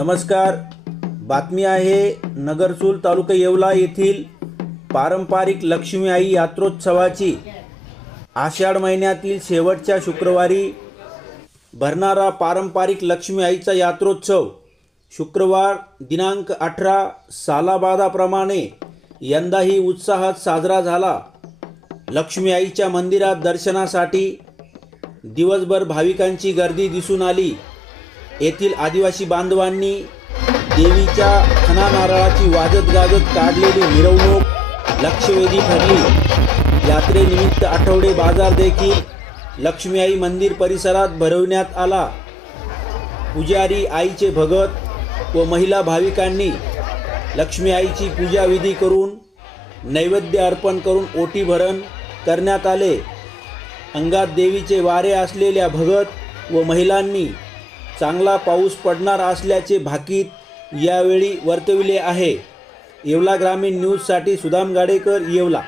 नमस्कार. बातमी आहे नगरसूल तालुका येवला येथील पारंपरिक लक्ष्मी आई यात्रोत्सवाची. आषाढ महिन्यातील शेवटच्या शुक्रवारी भरणारा पारंपरिक लक्ष्मी आईचा यात्रोत्सव शुक्रवार दिनांक 18 सालाबादाप्रमाणे यंदाही उत्साहात साजरा झाला. लक्ष्मी आईच्या मंदिरात दर्शनासाठी दिवसभर भाविकांची गर्दी दिसून आली. येथील आदिवासी बांधवांनी देवीच्या खणा नारळाची वाजत गाजत काढलेली मिरवणूक लक्षवेधी ठरली. यात्रेनिमित्त आठवडे बाजार देखील लक्ष्मी आई मंदिर परिसरात भरवण्यात आला. पुजारी, आईचे भगत व महिला भाविकांनी लक्ष्मी आईची पूजाविधी करून नैवेद्य अर्पण करून ओटी भरण करण्यात आले. अंगात देवीचे वारे असलेल्या भगत व महिलांनी चांगला पाऊस पडणार असल्याचे भाकीत यावेळी वर्तविले आहे. येवला ग्रामीण न्यूजसाठी सुदाम गाडेकर, येवला.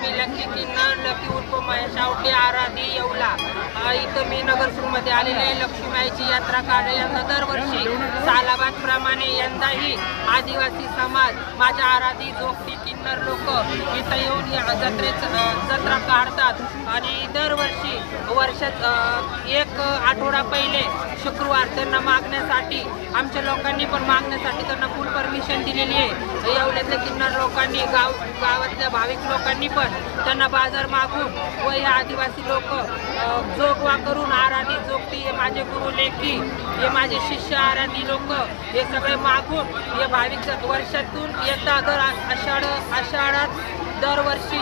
मी लकी किन्नर लकी उर्फ महेशावटी आराधी येवला. इथं मी नगरसूलमध्ये आलेले आहे. लक्ष्मी आईची यात्रा काढण्याचा दरवर्षी सालाबादप्रमाणे यंदाही आदिवासी समाज, माझ्या आराधी जोगती किन्नर लोक इथं येऊन जत्रा काढतात. आणि दरवर्षी वर्षात एक आठवडा पहिले शुक्रवार त्यांना मागण्यासाठी, आमच्या लोकांनी पण मागण्यासाठी त्यांना फुल परमिशन दिलेली आहे. येवल्यातल्या किन्नर लोकांनी, गावातल्या भाविक लोकांनी पण त्यांना बाजार मागून व हे आदिवासी लोक जोगवा करून आराधी जोगती, हे माझे गुरु लेखी, हे माझे शिष्य आराधी लोक, हे सगळे मागून हे भाविक वर्षातून येतात. दर आषाढात दरवर्षी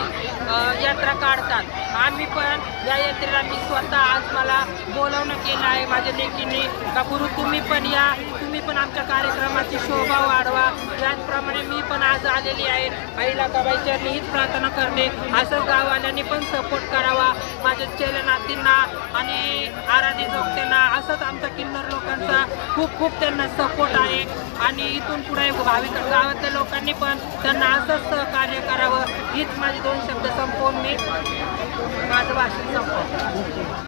यात्रा काढतात. आम्ही पण या यात्रेला मी स्वतः आज मला बोलावणं केलं आहे माझ्या लेकीने का गुरु तुम्ही पण या, तुम्ही पण आमच्या कार्यक्रमाची शोभा वाढवा. त्याचप्रमाणे मी पण आज आलेली आहे. आईला कबाईच्या हीच प्रार्थना करते, असं गाववाल्यांनी पण सपोर्ट करावा. माझ्या चेले नातींना आणि आराधी जोगत्यांना असंच आमच्या किन्नर लोकांचा खूप खूप त्यांना सपोर्ट आहे. आणि इथून पुढे भाविक गावातल्या लोकांनी पण त्यांना असंच सहकार्य करावं. हीच माझी 2 शब्द संपवून मी माझं भाषण संपवतो.